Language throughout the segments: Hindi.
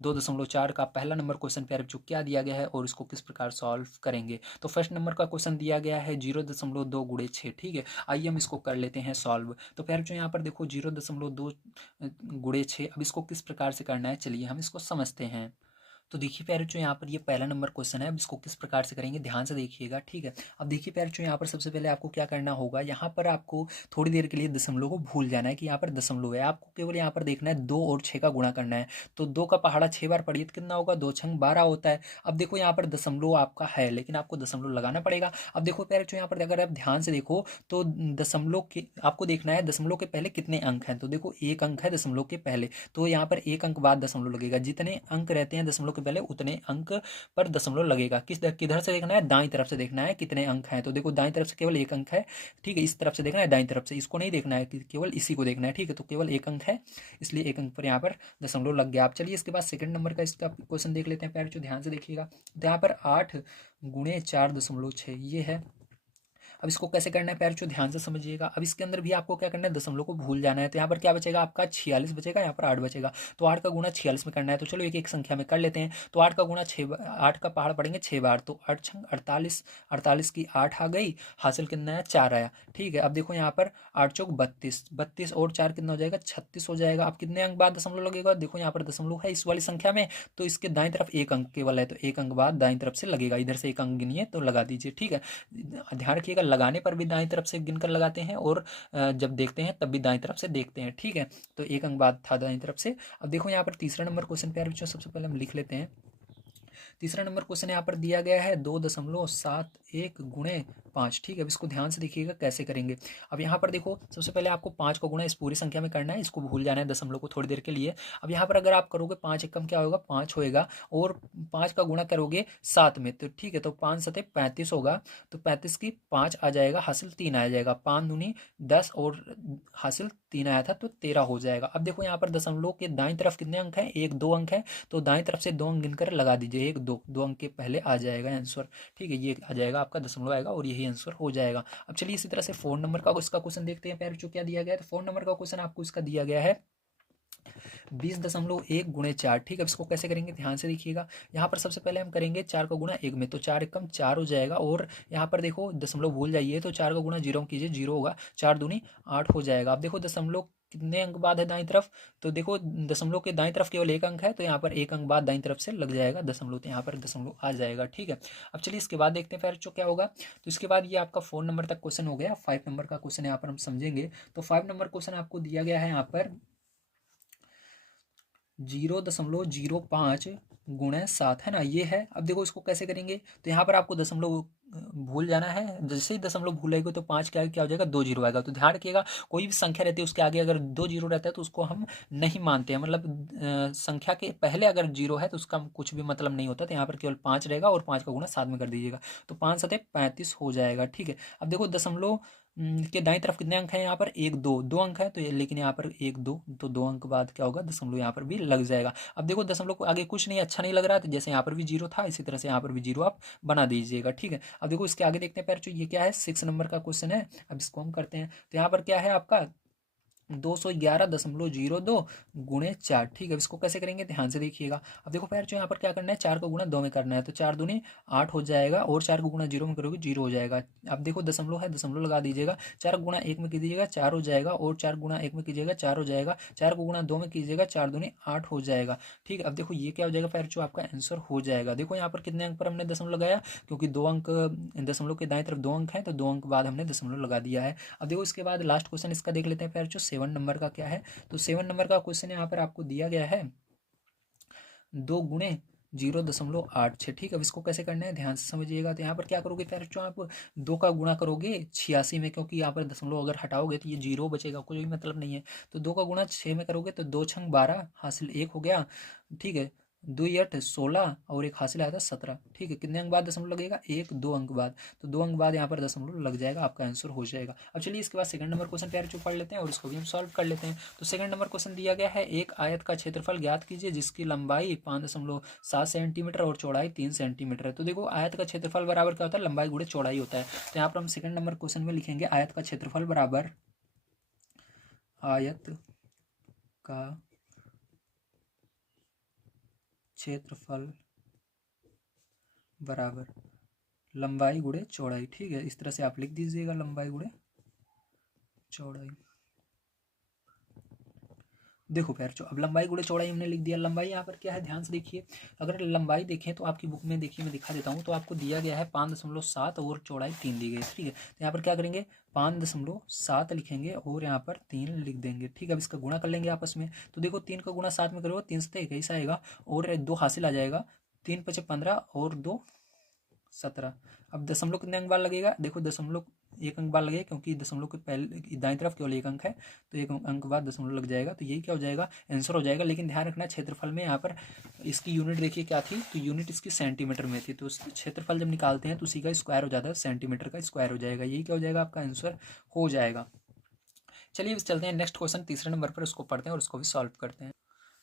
2.4 का पहला नंबर क्वेश्चन प्यारे बच्चों क्या दिया गया है और इसको किस प्रकार सॉल्व करेंगे। तो फर्स्ट नंबर का क्वेश्चन दिया गया है 0.2 गुणे 6। ठीक है, आइए हम इसको कर लेते हैं सॉल्व। तो प्यारे बच्चों यहाँ पर देखो 0.2 गुणे 6, अब इसको किस प्रकार से करना है चलिए हम इसको समझते हैं। तो देखिए प्यारे बच्चों यहाँ पर ये पहला नंबर क्वेश्चन है, अब इसको किस प्रकार से करेंगे ध्यान से देखिएगा। ठीक है, अब देखिए प्यारे बच्चों यहाँ पर सबसे पहले आपको क्या करना होगा, यहाँ पर आपको थोड़ी देर के लिए दशमलव को भूल जाना है कि यहाँ पर दशमलव है। आपको केवल यहाँ पर देखना है 2 और 6 का गुणा करना है। तो 2 का पहाड़ा 6 बार पढ़िए तो कितना होगा, 2 छंग 12 होता है। अब देखो यहाँ पर दशमलव आपका है लेकिन आपको दशमलव लगाना पड़ेगा। अब देखो प्यारे बच्चों यहाँ पर अगर आप ध्यान से देखो तो दशमलव के आपको देखना है दशमलव के पहले कितने अंक हैं। तो देखो एक अंक है दशमलव के पहले, तो यहाँ पर एक अंक बाद दशमलव लगेगा। जितने अंक रहते हैं दशमलव के पहले उतने अंक पर दशमलव लगेगा। किधर से देखना है, दाईं तरफ से देखना है कितने अंक हैं। तो देखो दाईं तरफ से केवल एक अंक है। ठीक है, इस तरफ से देखना है दाईं तरफ से, इसको नहीं देखना है कि केवल इसी को देखना है। ठीक है, तो केवल एक अंक है इसलिए एक अंक पर यहाँ पर दशमलव लग गया। आप चलिए इसके बाद सेकंड नंबर का इसका क्वेश्चन देख लेते हैं प्यारे बच्चों, ध्यान से देखिएगा। तो यहाँ पर 8 गुणे 4.6 ये है। अब इसको कैसे करना है प्यारे बच्चों ध्यान से समझिएगा। अब इसके अंदर भी आपको क्या करना है, दशमलव को भूल जाना है। तो यहाँ पर क्या बचेगा आपका 46 बचेगा, यहाँ पर 8 बचेगा। तो 8 का गुणा 46 में करना है। तो चलो एक एक संख्या में कर लेते हैं। तो 8 का गुणा 6, 8 का पहाड़ पड़ेंगे 6 बार, तो 8 छंग 48, 48 की 8 आ गई, हासिल कितना है 4 आया। ठीक है, अब देखो यहाँ पर 8 चौक 32, 32 और 4 कितना हो जाएगा 36 हो जाएगा। अब कितने अंक बाद दशमलव लगेगा, देखो यहाँ पर दशमलव है इस वाली संख्या में, तो इसके दाईं तरफ एक अंक केवल है, तो एक अंक बाद दाईं तरफ से लगेगा। इधर से एक अंक गिनिए तो लगा दीजिए। ठीक है, ध्यान रखिएगा लगाने पर भी दाईं तरफ से गिनकर लगाते हैं और जब देखते हैं तब भी दाईं तरफ से देखते हैं। ठीक है, तो एक अंक बाद था दाईं तरफ से। अब देखो यहाँ पर तीसरा नंबर क्वेश्चन प्यारे बच्चों सबसे पहले हम लिख लेते हैं। तीसरा नंबर क्वेश्चन यहाँ पर दिया गया है 2.71 गुणे 5। ठीक है, अब इसको ध्यान से देखिएगा कैसे करेंगे। अब यहाँ पर देखो सबसे पहले आपको 5 का गुणा इस पूरी संख्या में करना है, इसको भूल जाना है दशमलव को थोड़ी देर के लिए। अब यहाँ पर अगर आप करोगे 5 एकम क्या होगा 5 होएगा, और 5 का गुणा करोगे 7 में, तो ठीक है, तो 5 सते 35 होगा। तो 35 की 5 आ जाएगा, हासिल 3 आ जाएगा, 5 दूनी 10 और हासिल 3 आया था तो 13 हो जाएगा। अब देखो यहाँ पर दशमलव के दाईं तरफ कितने अंक हैं, 1 2 अंक है, तो दाईं तरफ से 2 अंक गिनकर लगा दीजिए, 1 2 2 अंक के पहले आ जाएगा आंसर। ठीक है, ये आ जाएगा आपका दशमलव आएगा और यही आंसर हो जाएगा। अब चलिए इसी तरह से 4 नंबर का इसका क्वेश्चन देखते हैं प्यारे बच्चों क्या दिया गया है। तो 4 नंबर का क्वेश्चन आपको इसका दिया गया है 20.1 गुणे 4। ठीक है, इसको कैसे करेंगे ध्यान से देखिएगा। यहाँ पर सबसे पहले हम करेंगे 4 का गुणा 1 में, तो 4 एकम 4 हो जाएगा, और यहाँ पर देखो दशमलव भूल जाइए, तो 4 का गुणा 0 कीजिए 0 होगा, 4 दूनी 8 हो जाएगा। अब देखो दशमलव कितने अंक बाद है दाईं तरफ, तो देखो दशमलव के दाईं तरफ केवल एक अंक है, तो यहाँ पर एक अंक बाद दाईं तरफ से लग जाएगा दशमलव, तो यहाँ पर दशमलव आ जाएगा। ठीक है, अब चलिए इसके बाद देखते हैं फिर जो क्या होगा। तो इसके बाद ये आपका 4 नंबर तक क्वेश्चन हो गया। 5 नंबर का क्वेश्चन यहाँ पर हम समझेंगे। तो 5 नंबर क्वेश्चन आपको दिया गया है यहाँ पर 0.05 गुणे 7 है ना, ये है। अब देखो इसको कैसे करेंगे, तो यहाँ पर आपको दशमलव भूल जाना है। जैसे ही दशमलव भूलेंगे तो 5 के आगे क्या हो जाएगा 2 जीरो आएगा। तो ध्यान रखिएगा कोई भी संख्या रहती है उसके आगे अगर 2 जीरो रहता है तो उसको हम नहीं मानते हैं, मतलब संख्या के पहले अगर जीरो है तो उसका कुछ भी मतलब नहीं होता। तो यहाँ पर केवल 5 रहेगा और 5 का गुणा 7 में कर दीजिएगा, तो 5 सते 35 हो जाएगा। ठीक है, अब देखो दशमलव के दाईं तरफ कितने अंक हैं, यहाँ पर 1 2 2 अंक है, तो लेकिन यहाँ पर 1 2, तो 2 अंक बाद क्या होगा दशमलव यहाँ पर भी लग जाएगा। अब देखो दशमलव को आगे कुछ नहीं अच्छा नहीं लग रहा, तो जैसे यहाँ पर भी जीरो था इसी तरह से यहाँ पर भी जीरो आप बना दीजिएगा। ठीक है, अब देखो इसके आगे देखते हैं पैर, ये क्या है 6 नंबर का क्वेश्चन है। अब इसको हम करते हैं। तो यहाँ पर क्या है आपका 211.02 गुणे 4। ठीक है, इसको कैसे करेंगे ध्यान से देखिएगा। अब देखो पैर यहाँ पर क्या करना है, 4 का गुणा 2 में करना है, तो 4 दूनी 8 हो जाएगा, और 4 को गुणा 0 में करोगे 0 हो जाएगा। अब देखो दशमलव है, दशमलव लगा दीजिएगा, 4 गुणा 1 में कीजिएगा 4 हो जाएगा, और 4 गुणा 1 में कीजिएगा 4 हो जाएगा, 4 को गुणा 2 में कीजिएगा 4 दूनी 8 हो जाएगा। ठीक है, अब देखो ये क्या हो जाएगा पैर, आपका आंसर हो जाएगा। देखो यहाँ पर कितने अंक पर हमने दशमलव लगाया, क्योंकि 2 अंक दशमलव के दाएं तरफ 2 अंक हैं, तो 2 अंक बाद हमने दशमलव लगा दिया है। अब देखो इसके बाद लास्ट क्वेश्चन इसका देख लेते हैं पैर, 7 नंबर का क्या है। तो 7 नंबर का क्वेश्चन यहाँ पर आपको दिया गया है 2 गुणे 0.86। ठीक है, अब इसको कैसे करना है ध्यान से समझिएगा। तो यहाँ पर क्या करोगे प्यारे बच्चों, आप 2 का गुणा करोगे 86 में, क्योंकि यहाँ पर दशमलव अगर हटाओगे तो ये 0 बचेगा, कोई मतलब नहीं है। तो 2 का गुणा 6 में करोगे तो 2 छंग 12 हासिल 1 हो गया। ठीक है, 2 8 16 और एक हासिल आया था 17। ठीक है, कितने अंक बाद दशमलव लगेगा, 1 2 अंक बाद, तो 2 अंक बाद यहाँ पर दशमलव लग जाएगा, आपका आंसर हो जाएगा। अब चलिए इसके बाद सेकंड नंबर क्वेश्चन प्यारे बच्चों पढ़ लेते हैं और इसको भी हम सॉल्व कर लेते हैं। तो सेकंड नंबर क्वेश्चन दिया गया है, एक आयत का क्षेत्रफल ज्ञात कीजिए जिसकी लंबाई 5.7 सेंटीमीटर और चौड़ाई 3 सेंटीमीटर है। तो देखो आयत का क्षेत्रफल बराबर क्या होता है, लंबाई गुणे चौड़ाई होता है। तो यहाँ पर हम सेकंड नंबर क्वेश्चन में लिखेंगे आयत का क्षेत्रफल बराबर आयत का क्षेत्रफल बराबर लंबाई गुणे चौड़ाई। ठीक है, इस तरह से आप लिख दीजिएगा, लंबाई गुणे चौड़ाई। देखो प्यार जो अब लंबाई गुणे चौड़ाई हमने लिख दिया। लंबाई यहाँ पर क्या है, ध्यान से देखिए। अगर लंबाई देखें तो आपकी बुक में देखिए, मैं दिखा देता हूँ, तो आपको दिया गया है 5.7 और चौड़ाई 3 दी गई है। ठीक है, तो यहाँ पर क्या करेंगे, 5.7 लिखेंगे और यहाँ पर 3 लिख देंगे। ठीक है, अब इसका गुणा कर लेंगे आपस में। तो देखो 3 का गुणा 7 में करोगे, 3 से 21 आएगा और 2 हासिल आ जाएगा। 3 पचे 15 और 2 17। अब दशमलव कितने अंक बार लगेगा, देखो दशमलव एक अंक बार लगेगा, क्योंकि दशमलव के पहले दाईं तरफ केवल एक अंक है, तो एक अंक बाद दशमलव लग जाएगा। तो यही क्या हो जाएगा, आंसर हो जाएगा। लेकिन ध्यान रखना क्षेत्रफल में यहाँ पर इसकी यूनिट देखिए क्या थी, तो यूनिट इसकी सेंटीमीटर में थी। तो क्षेत्रफल जब निकालते हैं तो उसी का स्क्वायर हो जाता है, सेंटीमीटर का स्क्वायर हो जाएगा। यही क्या हो जाएगा, आपका आंसर हो जाएगा। चलिए अब चलते हैं नेक्स्ट क्वेश्चन तीसरे नंबर पर, उसको पढ़ते हैं और उसको भी सॉल्व करते हैं।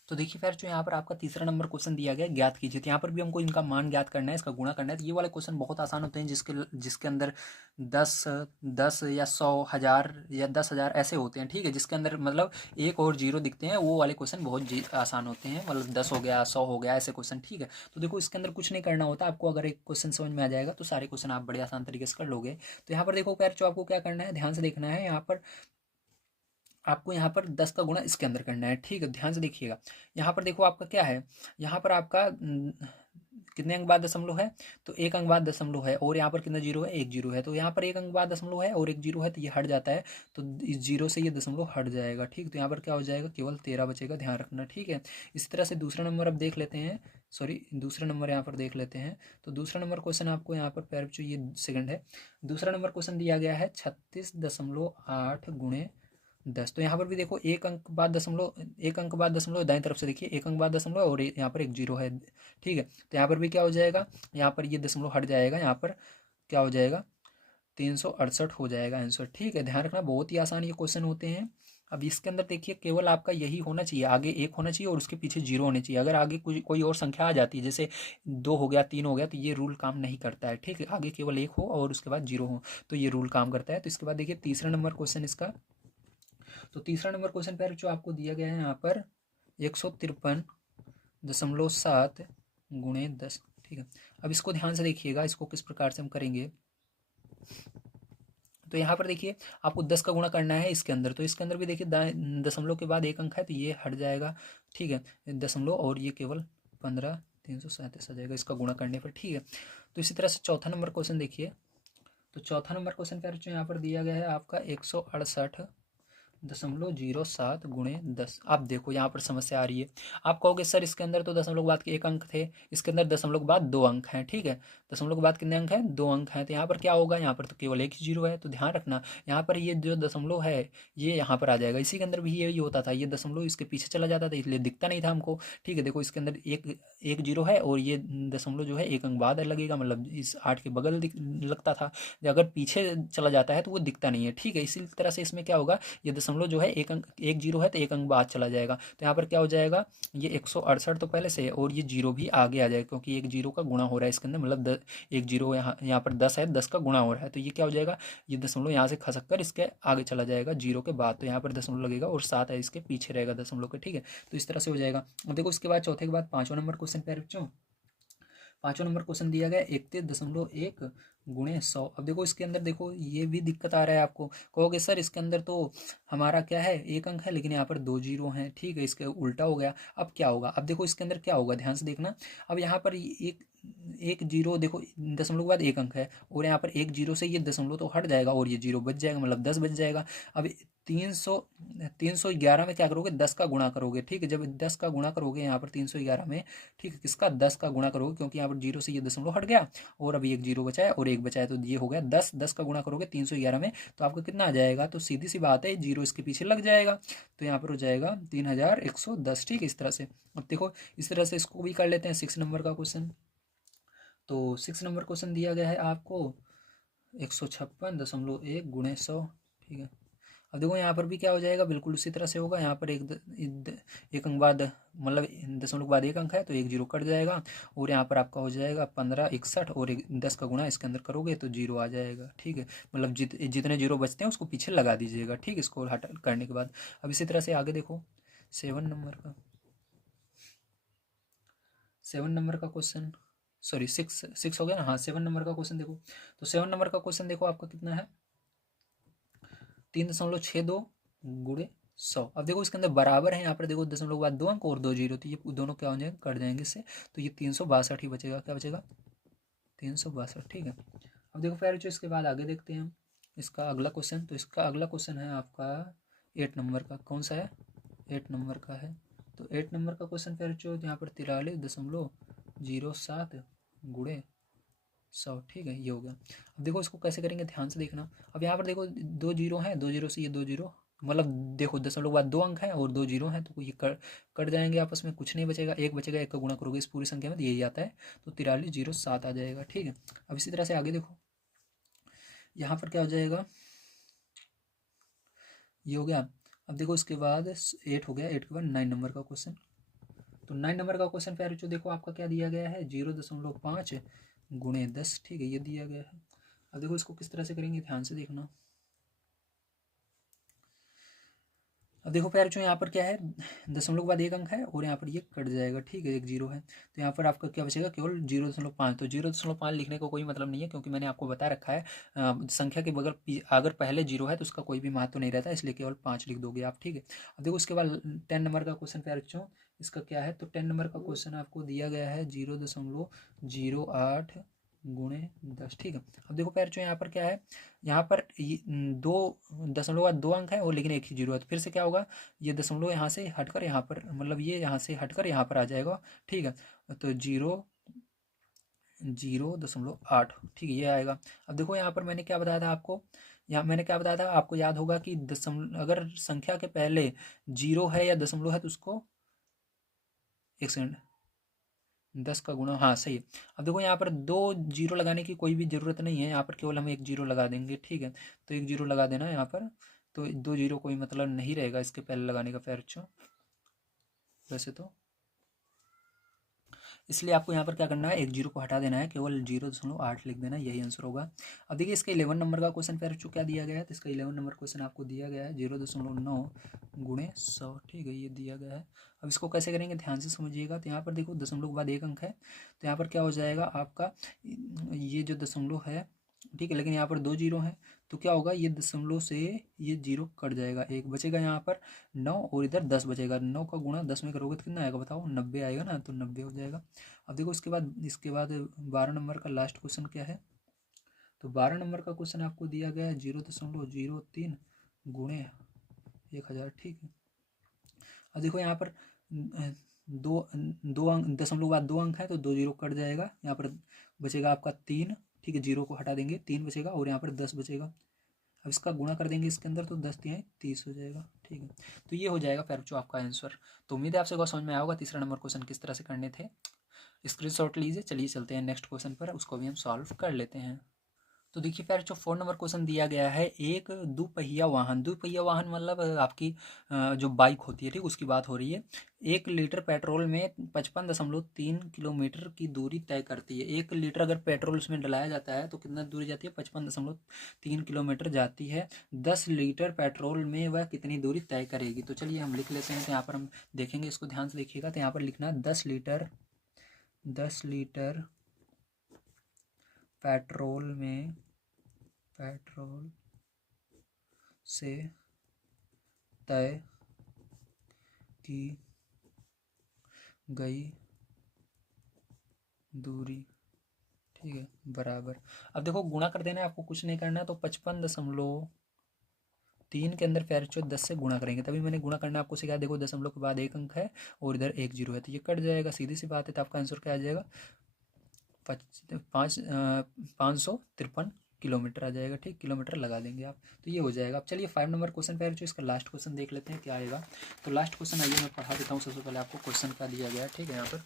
तो देखिए फिर जो यहाँ पर आपका तीसरा नंबर क्वेश्चन दिया गया है, ज्ञात कीजिए। तो यहाँ पर भी हमको इनका मान ज्ञात करना है, इसका गुणा करना है। तो ये वाले क्वेश्चन बहुत आसान होते हैं, जिसके अंदर 10 10 या 100 1000 या 10,000 ऐसे होते हैं। ठीक है, जिसके अंदर मतलब एक और जीरो दिखते हैं, वो वाले क्वेश्चन बहुत आसान होते हैं, मतलब 10 हो गया 100 हो गया ऐसे क्वेश्चन। ठीक है, तो देखो इसके अंदर कुछ नहीं करना होता आपको। अगर एक क्वेश्चन समझ में आ जाएगा तो सारे क्वेश्चन आप बड़े आसान तरीके से कर लोगे। तो यहाँ पर देखो पैर जो आपको क्या करना है, ध्यान से देखना है। यहाँ पर आपको यहाँ पर 10 का गुणा इसके अंदर करना है। ठीक है, ध्यान से देखिएगा। यहाँ पर देखो आपका क्या है, यहाँ पर आपका कितने अंक बाद दशमलव है, तो एक अंक बाद दशमलव है, और यहाँ पर कितना जीरो है, एक जीरो है। तो यहाँ पर एक अंक बाद दशमलव है और एक जीरो है, तो ये हट जाता है। तो इस जीरो से ये दशमलव हट जाएगा। ठीक, तो यहाँ पर क्या हो जाएगा, केवल 13 बचेगा, ध्यान रखना। ठीक है, इस तरह से दूसरा नंबर अब देख लेते हैं। सॉरी, दूसरा नंबर यहाँ पर देख लेते हैं। तो दूसरा नंबर क्वेश्चन आपको यहाँ पर पैर जो ये सेकंड है, दूसरा नंबर क्वेश्चन दिया गया है 36.8 गुणे 10। तो यहाँ पर भी देखो एक अंक बाद दशमलव, एक अंक बाद दशमलव, दाईं तरफ से देखिए एक अंक बाद दशमलव और यहाँ पर एक जीरो है। ठीक है, तो यहाँ पर भी क्या हो जाएगा, यहाँ पर ये दशमलव हट जाएगा, यहाँ पर क्या हो जाएगा, 368 हो जाएगा आंसर। ठीक है, ध्यान रखना, बहुत ही आसान ये क्वेश्चन होते हैं। अब इसके अंदर देखिए केवल आपका यही होना चाहिए, आगे एक होना चाहिए और उसके पीछे जीरो होने चाहिए। अगर आगे कोई और संख्या आ जाती है, जैसे 2 हो गया 3 हो गया, तो ये रूल काम नहीं करता है। ठीक है, आगे केवल एक हो और उसके बाद जीरो हो, तो ये रूल काम करता है। तो इसके बाद देखिए तीसरा नंबर क्वेश्चन इसका। तो तीसरा नंबर क्वेश्चन पर जो आपको दिया गया है यहाँ पर 153.7 गुणे 10। ठीक है, अब इसको ध्यान से देखिएगा, इसको किस प्रकार से हम करेंगे। तो यहाँ पर देखिए आपको 10 का गुणा करना है इसके अंदर। तो इसके अंदर भी देखिए दशमलव के बाद एक अंक है, तो ये हट जाएगा। ठीक है, दशमलव और ये केवल 15,337 आ जाएगा इसका गुणा करने पर। ठीक है, तो इसी तरह से चौथा नंबर क्वेश्चन देखिए। तो चौथा नंबर क्वेश्चन पर जो यहाँ पर दिया गया है आपका 168.07 गुणे 10। आप देखो यहाँ पर समस्या आ रही है। आप कहोगे सर इसके अंदर तो दशमलव के बाद के एक अंक थे, इसके अंदर दशमलव के बाद 2 अंक हैं। ठीक है, दशमलव के बाद कितने अंक हैं, 2 अंक हैं। तो यहाँ पर क्या होगा, यहाँ पर तो केवल एक ही जीरो है। तो ध्यान रखना, यहाँ पर ये जो दशमलव है ये यहाँ पर आ जाएगा। इसी के अंदर भी यही होता था, ये दशमलव इसके पीछे चला जाता था, इसलिए दिखता नहीं था हमको। ठीक है, देखो इसके अंदर एक जीरो है और ये दशमलव जो है एक अंक बाद लगेगा, मतलब इस 8 के बगल लगता था। अगर पीछे चला जाता है तो वो दिखता नहीं है। ठीक है, इसी तरह से इसमें क्या होगा, ये दशमलव जो है एक अंक, एक जीरो है तो एक अंक बाद चला जाएगा। तो यहाँ पर क्या हो जाएगा, ये 168 तो पहले से है और ये जीरो भी आगे आ जाएगा, क्योंकि एक जीरो का गुणा हो रहा है इसके अंदर, मतलब एक जीरो यहाँ पर 10 है, 10 का गुणा हो रहा है। तो ये क्या हो जाएगा, ये दशमलव यहाँ से खसक कर इसके आगे चला जाएगा जीरो के बाद। तो यहाँ पर दशमलव लगेगा और 7 है इसके पीछे रहेगा दशमलव के। ठीक है, तो इस तरह से हो जाएगा। अब देखो इसके बाद चौथे के बाद पाँचवां नंबर क्वेश्चन पे बच्चों। पाँचवा नंबर क्वेश्चन दिया गया 31.1 गुणे 100। अब देखो इसके अंदर देखो ये भी दिक्कत आ रहा है आपको। कहोगे सर इसके अंदर तो हमारा क्या है, एक अंक है, लेकिन यहाँ पर 2 जीरो हैं। ठीक है, इसके उल्टा हो गया। अब क्या होगा, अब देखो इसके अंदर क्या होगा, ध्यान से देखना। अब यहाँ पर एक जीरो देखो, दशमलव के बाद एक अंक है और यहाँ पर एक जीरो से ये दशमलव तो हट जाएगा और ये जीरो बच जाएगा, मतलब 10 बच जाएगा। अब 311 में क्या करोगे, 10 का गुणा करोगे। ठीक है, जब 10 का गुणा करोगे यहाँ पर 311 में, ठीक है, किसका, 10 का गुणा करोगे, क्योंकि यहाँ पर जीरो से ये दशमलव हट गया और अभी एक जीरो बचा है और एक बचा है, तो ये हो गया 10। 10 का गुणा करोगे 311 में तो आपका कितना आ जाएगा, तो सीधी सी बात है जीरो इसके पीछे लग जाएगा, तो यहाँ पर हो जाएगा 3110। ठीक है, इस तरह से। अब देखो इस तरह से इसको भी कर लेते हैं 6 नंबर का क्वेश्चन। तो 6 नंबर क्वेश्चन दिया गया है आपको 156.1 गुणे 100। ठीक है, अब देखो यहाँ पर भी क्या हो जाएगा, बिल्कुल उसी तरह से होगा। यहाँ पर एक अंक बाद, मतलब दशमलव के बाद एक अंक है तो एक जीरो कट जाएगा और यहाँ पर आपका हो जाएगा 1561 और 10 का गुणा इसके अंदर करोगे तो जीरो आ जाएगा। ठीक है, मतलब जितने जीरो बचते हैं उसको पीछे लगा दीजिएगा। ठीक, इसको हटा करने के बाद अब इसी तरह से आगे देखो 7 नंबर का। 7 नंबर का क्वेश्चन, सॉरी 6 हो गया ना, हाँ 7 नंबर का क्वेश्चन देखो। तो 7 नंबर का क्वेश्चन देखो आपका कितना है, 3.62 गुणे 100। अब देखो इसके अंदर बराबर है, यहाँ पर देखो दशमलव के बाद 2 अंक और 2 जीरो, तो ये दोनों क्या हो जाएंगे, कट जाएंगे इससे, तो ये 362 ही बचेगा, क्या बचेगा 362, ठीक है। अब देखो फिर जो इसके बाद आगे देखते हैं हम इसका अगला क्वेश्चन। तो इसका अगला क्वेश्चन है आपका 8 नंबर का, कौन सा है, 8 नंबर का है। तो 8 नंबर का क्वेश्चन फिर जो यहाँ पर 43.07 गुणे 100, ठीक है, ये हो गया। अब देखो इसको कैसे करेंगे, ध्यान से देखना। अब यहाँ पर देखो 2 जीरो हैं, 2 जीरो से ये 2 जीरो, मतलब देखो दशमलव के बाद 2 अंक हैं और 2 जीरो हैं, तो ये कट जाएंगे आपस में, कुछ नहीं बचेगा, एक बचेगा, एक का गुणा करोगे इस पूरी संख्या में तो यही आता है, तो 4307 आ जाएगा, ठीक है। अब इसी तरह से आगे देखो, यहाँ पर क्या हो जाएगा, ये हो गया। अब देखो इसके बाद 8 हो गया, 8 के बाद 9 नंबर का क्वेश्चन। तो 9 नंबर का क्वेश्चन फिर जो देखो आपका क्या दिया गया है, 0.5 गुणे 10, ठीक है, ये दिया गया है। अब देखो इसको किस तरह से करेंगे, ध्यान से देखना। अब देखो प्यार जो यहाँ पर क्या है, दशमलव के बाद 1 अंक है और यहाँ पर ये कट जाएगा, ठीक है, 1 जीरो है, तो यहाँ पर आपका क्या बचेगा, केवल 0.5। तो 0.5 लिखने का कोई मतलब नहीं है, क्योंकि मैंने आपको बता रखा है संख्या के बगल अगर पहले जीरो है तो उसका कोई भी महत्व नहीं रहता, इसलिए केवल 5 लिख दोगे आप, ठीक है। अब देखो उसके बाद 10 नंबर का क्वेश्चन प्यार बच्चों, इसका क्या है, तो 10 नंबर का क्वेश्चन आपको दिया गया है 0.08 गुणे 10, ठीक है। अब देखो प्यार जो यहाँ पर क्या है, यहाँ पर दो दशमलव बाद 2 अंक है और लेकिन एक ही जीरो है, तो फिर से क्या होगा, ये दशमलव यहाँ से हटकर यहाँ पर, मतलब ये यहाँ से हटकर यहाँ पर आ जाएगा, ठीक है। तो 0.08, ठीक है, ये आएगा। अब देखो यहाँ पर मैंने क्या बताया था आपको, यहाँ मैंने क्या बताया था आपको, याद होगा कि दशमलव अगर संख्या के पहले जीरो है या दशमलव है तो उसको, एक सेकंड, 10 का गुणा, हाँ सही है। अब देखो यहाँ पर 2 जीरो लगाने की कोई भी ज़रूरत नहीं है, यहाँ पर केवल हम 1 जीरो लगा देंगे, ठीक है। तो 1 जीरो लगा देना है यहाँ पर, तो 2 जीरो कोई मतलब नहीं रहेगा इसके पहले लगाने का पैर वैसे तो, इसलिए आपको यहाँ पर क्या करना है, 1 जीरो को हटा देना है, केवल 0.8 लिख देना है, यही आंसर होगा। अब देखिए इसका 11 नंबर का क्वेश्चन पैर क्या दिया गया है, तो इसका 11 नंबर क्वेश्चन आपको दिया गया है 0.9 गुणे 100, ठीक है, ये दिया गया है। अब इसको कैसे करेंगे, ध्यान से समझिएगा। तो यहाँ पर देखो दशमलव के बाद 1 अंक है, तो यहाँ पर क्या हो जाएगा आपका, ये जो दशमलव है, ठीक है, लेकिन यहाँ पर 2 जीरो हैं, तो क्या होगा, ये दशमलव से ये जीरो कट जाएगा, एक बचेगा यहाँ पर 9 और इधर 10 बचेगा, 9 का गुणा 10 में करोगे तो कितना आएगा बताओ, 90 आएगा ना, तो 90 हो जाएगा। अब देखो इसके बाद 12 नंबर का लास्ट क्वेश्चन क्या है, तो 12 नंबर का क्वेश्चन आपको दिया गया है 0.03 गुणे 1000, ठीक है। अब देखो यहाँ पर दो दो अंक, दशमलव के बाद 2 अंक है तो 2 जीरो कट जाएगा, यहाँ पर बचेगा आपका 3, ठीक है, जीरो को हटा देंगे, 3 बचेगा और यहाँ पर 10 बचेगा। अब इसका गुणा कर देंगे इसके अंदर, तो 10 तिहाई 30 हो जाएगा, ठीक है। तो ये हो जाएगा फिर जो आपका आंसर। तो उम्मीद है आपसे बहुत समझ में आया होगा तीसरा नंबर क्वेश्चन किस तरह से करने थे। स्क्रीनशॉट लीजिए, चलिए चलते हैं नेक्स्ट क्वेश्चन पर, उसको भी हम सॉल्व कर लेते हैं। तो देखिए फिर जो 4 नंबर क्वेश्चन दिया गया है, एक दुपहिया वाहन, दुपहिया वाहन मतलब आपकी जो बाइक होती है, ठीक, उसकी बात हो रही है। 1 लीटर पेट्रोल में 55.3 किलोमीटर की दूरी तय करती है। 1 लीटर अगर पेट्रोल उसमें डलाया जाता है तो कितना दूरी जाती है, 55.3 किलोमीटर जाती है। 10 लीटर पेट्रोल में वह कितनी दूरी तय करेगी। तो चलिए हम लिख लेते हैं, तो यहाँ पर हम देखेंगे, इसको ध्यान से देखिएगा। तो यहाँ पर लिखना है 10 लीटर पेट्रोल से तय की गई दूरी, ठीक है, बराबर। अब देखो गुणा कर देना है, आपको कुछ नहीं करना है, तो 55.3 के अंदर पैर 10 से गुणा करेंगे, तभी मैंने गुणा करना आपको सिखाया। देखो दशमलव के बाद 1 अंक है और इधर 1 जीरो है, तो ये कट जाएगा, सीधी सी बात है। तो आपका आंसर क्या आ जाएगा, 553 किलोमीटर आ जाएगा, ठीक, किलोमीटर लगा देंगे आप, तो ये हो जाएगा। अब चलिए 5 नंबर क्वेश्चन पे जो इसका लास्ट क्वेश्चन देख लेते हैं क्या आएगा। तो लास्ट क्वेश्चन आइए मैं पढ़ा देता हूँ। सबसे पहले आपको क्वेश्चन क्या दिया गया है, ठीक है, यहाँ पर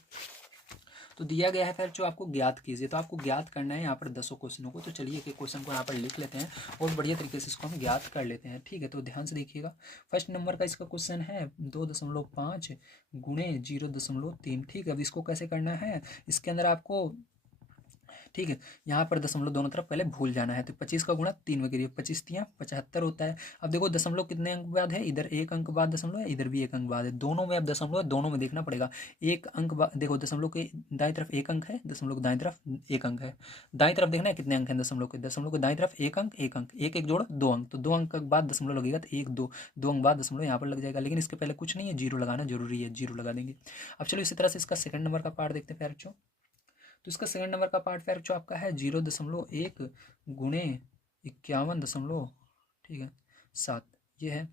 तो दिया गया है फिर जो आपको ज्ञात कीजिए। तो आपको ज्ञात करना है यहाँ पर 10 क्वेश्चनों को। तो चलिए एक क्वेश्चन को यहाँ पर लिख लेते हैं और बढ़िया तरीके से इसको हम ज्ञात कर लेते हैं, ठीक है। तो ध्यान से देखिएगा, फर्स्ट नंबर का इसका क्वेश्चन है 2.5 गुणे 0.3, ठीक है। अब इसको कैसे करना है, इसके अंदर आपको ठीक है। यहाँ पर दशमलव दोनों तरफ पहले भूल जाना है, तो 25 का गुणा 3 में करिए, 25 तियां 75 होता है। अब देखो दशमलव कितने अंक बाद है, इधर एक अंक बाद दशमलव है, इधर भी एक अंक बाद है, दोनों में अब दशमलव है, दोनों में देखना पड़ेगा। एक अंक बाद देखो, दशमलव के दाईं तरफ एक अंक है, दशमलव के दाईं तरफ एक अंक है। दाईं तरफ देखना है कितने अंक हैं दशमलव के दाईं तरफ एक अंक, एक अंक, एक एक जोड़ दो अंक, तो दो अंक के बाद दशमलव लगेगा, तो एक दो, दो अंक बाद दशमलव यहाँ पर लग जाएगा। लेकिन इसके पहले कुछ नहीं है, जीरो लगाना जरूरी है, जीरो लगा देंगे। अब चलो इसी तरह से इसका सेकंड नंबर का पार्ट देखते हैं प्यारे बच्चों। तो इसका सेकंड नंबर का पार्ट प्यारे बच्चों आपका है 0.1 गुणे 51, ठीक है 7, ये है।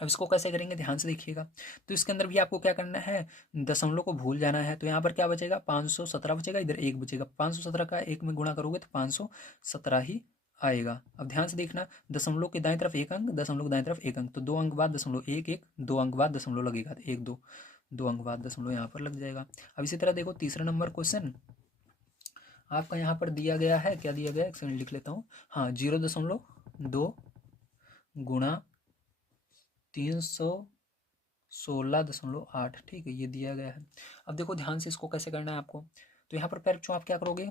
अब इसको कैसे करेंगे ध्यान से देखिएगा। तो इसके अंदर भी आपको क्या करना है, दशमलव को भूल जाना है। तो यहाँ पर क्या बचेगा, 517 बचेगा, इधर एक बचेगा, 517 का एक में गुणा करोगे तो 517 ही आएगा। अब ध्यान से देखना, दशमलव के दाएं तरफ एक अंक, दशमलव के दाएं तरफ एक अंक, तो दो अंक बाद दशमलव एक एक, दो अंक बाद दशमलव लगेगा, तो एक दो, दो अंक बाद दशमलव यहाँ पर लग जाएगा। अब इसी तरह देखो तीसरा नंबर क्वेश्चन आपका यहाँ पर दिया गया है, क्या दिया गया है, एक सेकंड लिख लेता हूँ। हाँ, 0.2 गुणा 316.8, ठीक है, ये दिया गया है। अब देखो ध्यान से इसको कैसे करना है आपको। तो यहाँ पर पैर आप क्या करोगे,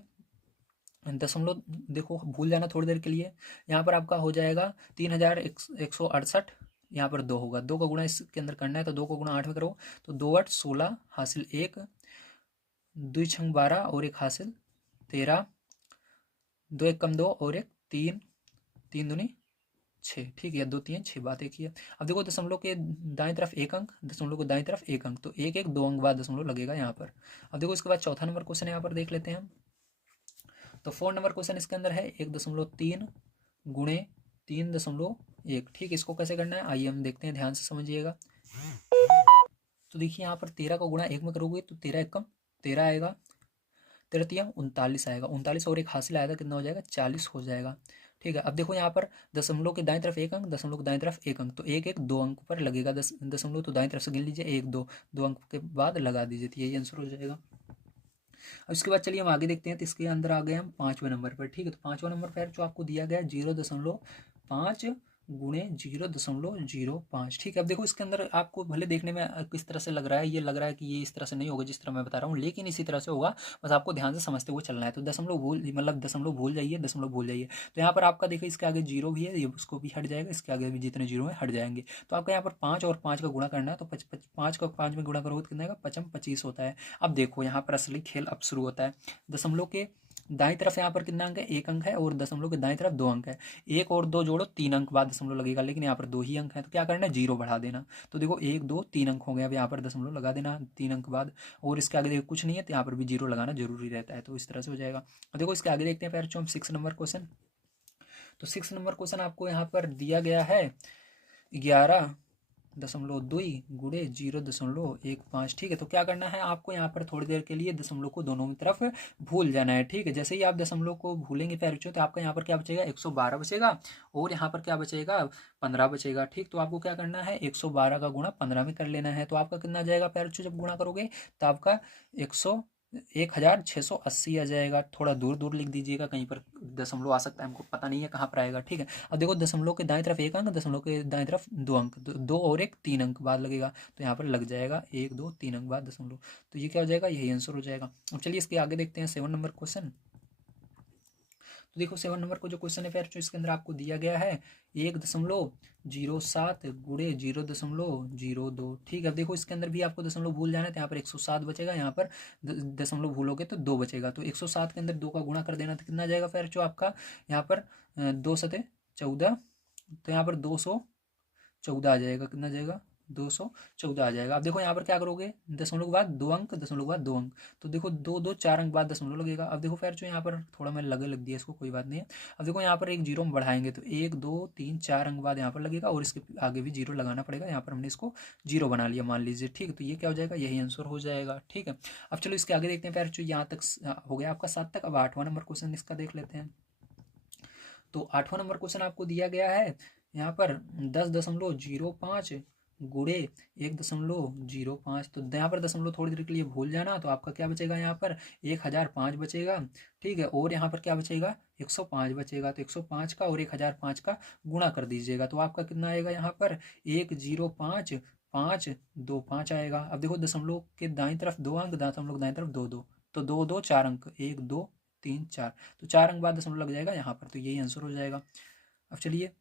दशमलव देखो भूल जाना थोड़ी देर के लिए। यहाँ पर आपका हो जाएगा 3168, यहाँ पर दो होगा, दो का गुणा इसके अंदर करना है, तो दो का गुणा 8 में करो, तो 2 8 16 हासिल एक, 2 छंग 12 और एक हासिल 13, 2 एक कम 2 और एक 3, 3 दूनी 6, ठीक है, 2 3 6, बात एक ही है। अब देखो दशमलव के दाएं तरफ एक अंक, दशमलव के दाएं तरफ एक अंक, तो एक एक, दो अंक बाद दशमलव लगेगा यहाँ पर। अब देखो इसके बाद चौथा नंबर क्वेश्चन यहाँ पर देख लेते हैं हम। तो 4 नंबर क्वेश्चन इसके अंदर है 1.3 गुणे 3.1, ठीक है, इसको कैसे करना है आइए हम देखते हैं, ध्यान से समझिएगा। तो देखिए यहाँ पर 13 का गुणा एक में करोगे तो 13 एकम 13 आएगा, 13 तिया 39 आएगा, 39 और एक हासिल आएगा, कितना हो जाएगा 40 हो जाएगा, ठीक है। अब देखो यहाँ पर दशमलव के दाएं तरफ एक अंक, दशमलव के दाएं तरफ एक अंक, तो एक एक, दो अंक पर लगेगा, दशमलव तो दाएं तरफ से गिन लीजिए, एक दो, दो अंक के बाद लगा दीजिए, तो यही आंसर हो जाएगा। अब इसके बाद चलिए हम आगे देखते हैं। तो इसके अंदर आ गए हम 5वें नंबर पर, ठीक है। तो 5वां नंबर पर जो आपको दिया गया है 0.5 गुणे 0.05, ठीक है। अब देखो इसके अंदर आपको भले देखने में किस तरह से लग रहा है, ये लग रहा है कि ये इस तरह से नहीं होगा जिस तरह मैं बता रहा हूँ, लेकिन इसी तरह से होगा, बस आपको ध्यान से समझते हुए चलना है। तो दशमलव भूल मतलब दशमलव भूल जाइए, दशमलव भूल जाइए। तो यहाँ पर आपका देखिए इसके आगे जीरो भी है, ये उसको भी हट जाएगा, इसके आगे भी जितने जीरो है हट जाएंगे। तो आपका यहाँ पर 5 और 5 का गुणा करना है, तो 5 का 5 में गुणा करोगे तो कितना आएगा, 5 25 होता है। अब देखो यहाँ पर असली खेल अब शुरू होता है। दशमलव के दाईं तरफ यहाँ पर कितना अंक है, एक अंक है, और दशमलव के दाईं तरफ दो अंक है, एक और दो जोड़ो 3 अंक बाद दशमलव लगेगा, लेकिन यहाँ पर दो ही अंक है, तो क्या करना है, जीरो बढ़ा देना। तो देखो 1 2 3 अंक हो गए, अब यहाँ पर दशमलव लगा देना 3 अंक बाद, और इसके आगे देखो कुछ नहीं है, तो यहाँ पर भी जीरो लगाना जरूरी रहता है, तो इस तरह से हो जाएगा। देखो इसके आगे देखते हैं फिर हम 6 नंबर क्वेश्चन। तो 6 नंबर क्वेश्चन आपको यहाँ पर दिया गया है 11.2 गुणे 0.15, ठीक है। तो क्या करना है आपको, यहाँ पर थोड़ी देर के लिए दशमलव को दोनों तरफ भूल जाना है, ठीक है। जैसे ही आप दशमलव को भूलेंगे प्यारे बच्चों, तो आपका यहाँ पर क्या बचेगा, 112 बचेगा, और यहाँ पर क्या बचेगा, 15 बचेगा, ठीक। तो आपको क्या करना है, 112 का गुणा 15 में कर लेना है, तो आपका कितना जाएगा प्यारे बच्चों, जब गुणा करोगे तो आपका 1680 आ जाएगा। थोड़ा दूर दूर लिख दीजिएगा, कहीं पर दशमलव आ सकता है, हमको पता नहीं है कहाँ पर आएगा, ठीक है। अब देखो दशमलव के दाएं तरफ एक अंक, दशमलव के दाएं तरफ दो अंक, दो और एक 3 अंक बाद लगेगा, तो यहाँ पर लग जाएगा 1 2 3 अंक बाद दशमलव, तो ये क्या हो जाएगा, यही आंसर हो जाएगा। अब चलिए इसके आगे देखते हैं 7 नंबर क्वेश्चन। तो देखो 7 नंबर को जो क्वेश्चन है फिर इसके अंदर आपको दिया गया है 1.07 गुणे 0.02, ठीक है। अब देखो इसके अंदर भी आपको दशमलव भूल जाना है, तो यहाँ पर 107 बचेगा, यहाँ पर दशमलव भूलोगे तो 2 बचेगा, तो 107 के अंदर 2 का गुणा कर देना, तो कितना जाएगा फिर जो आपका यहाँ पर 2 सते 14, तो यहाँ पर 214 आ जाएगा, कितना जाएगा 214 आ जाएगा। अब देखो यहाँ पर क्या करोगे, दशमलव के बाद दो अंक, दशमलव के बाद दो अंक, तो देखो 2 2 4 अंक बाद दशमलव लगेगा। अब देखो फिर जो यहाँ पर थोड़ा मैंने लग दिया इसको, कोई बात नहीं है। अब देखो यहाँ पर एक जीरो में बढ़ाएंगे, तो 1 2 3 4 अंक बाद यहाँ पर लगेगा, और इसके आगे भी जीरो लगाना पड़ेगा, यहाँ पर हमने इसको जीरो बना लिया मान लीजिए, ठीक है। तो ये क्या हो जाएगा, यही आंसर हो जाएगा, ठीक है। अब चलो इसके आगे देखते हैं फिर जो यहाँ तक हो गया आपका 7 तक। अब 8वां नंबर क्वेश्चन इसका देख लेते हैं। तो 8वां नंबर क्वेश्चन आपको दिया गया है यहाँ पर 10.05 गुणे 1.05, तो यहाँ पर दशमलव थोड़ी देर के लिए भूल जाना, तो आपका क्या बचेगा, यहाँ पर 1005 बचेगा, ठीक है, और यहाँ पर क्या बचेगा, 105 बचेगा, तो 105 का और 1005 का गुणा कर दीजिएगा, तो आपका कितना आएगा, यहाँ पर 105 5 2 5 आएगा। अब देखो दशमलव के दाईं तरफ दो अंक, दशमलव के दाईं तरफ दो दो, तो दो दो 4 अंक, 1 2 3 4, तो 4 अंक बाद दशमलव लग जाएगा यहाँ पर, तो यही आंसर हो जाएगा। अब चलिए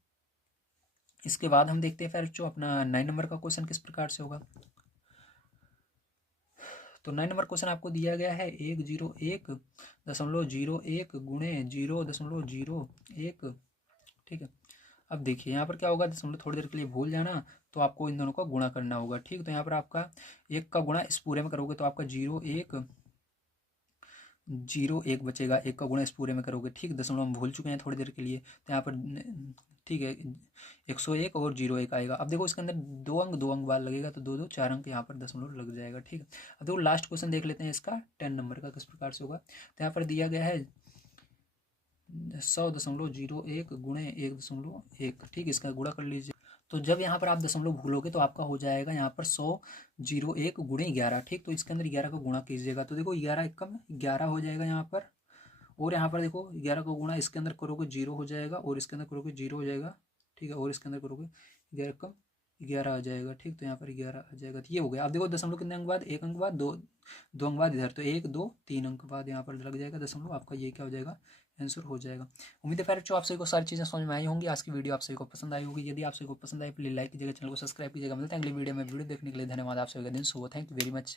इसके बाद हम देखते हैं फिर जो अपना 9 नंबर का क्वेश्चन किस प्रकार से होगा। तो 9 नंबर क्वेश्चन आपको दिया गया है 101.01 गुणे 0.01, ठीक है। अब देखिए यहाँ पर क्या होगा, दशमलव थोड़ी देर के लिए भूल जाना, तो आपको इन दोनों का गुणा करना होगा, ठीक। तो यहाँ पर आपका 1 का गुणा इस पूरे में करोगे तो आपका 0.1 बचेगा, 1 का गुणा इस पूरे में करोगे, ठीक। दशमलव हम भूल चुके हैं थोड़ी देर के लिए, तो यहाँ पर ठीक है 101 और 01 आएगा। अब देखो इसके अंदर 2 अंक बाद लगेगा, तो 2 2 4 अंक यहाँ पर दशमलव लग जाएगा, ठीक है। अब देखो लास्ट क्वेश्चन देख लेते हैं इसका 10 नंबर का किस प्रकार से होगा। तो यहाँ पर दिया गया है 100.01 गुणे 1.1, ठीक। इसका गुणा कर लीजिए, तो जब यहाँ पर आप दशमलव भूलोगे तो आपका हो जाएगा यहाँ पर 100.01 गुणे 11, ठीक। तो इसके अंदर 11 का गुणा कीजिएगा, तो देखो 11 एकम 11 हो जाएगा यहाँ पर, और यहाँ पर देखो 11 का गुणा इसके अंदर करोगे 0 हो जाएगा, और इसके अंदर करोगे 0 हो जाएगा, ठीक है। और इसके अंदर करोगे 11 कम 11 आ जाएगा, ठीक। तो यहाँ पर 11 आ जाएगा, तो ये हो गया। अब देखो दशमलव कितने अंक बाद, 1 अंक बाद, 2 अंक बाद इधर, तो 1 2 3 अंक बाद यहाँ पर लग जाएगा दशमलव, आपका ये क्या हो जाएगा, आंसर हो जाएगा। उम्मीद है फिर जो आप सभी को सारी चीज़ें समझ में आई होंगी। आज की वीडियो आप सभी को पसंद आई होगी। यदि आप सभी को पसंद आई प्लीज लाइक कीजिएगा, चैनल को सब्सक्राइब कीजिएगा। मिलते हैं अगली वीडियो में। वीडियो देखने के लिए धन्यवाद। आप सभी का दिन शुभ हो। Thank you very much.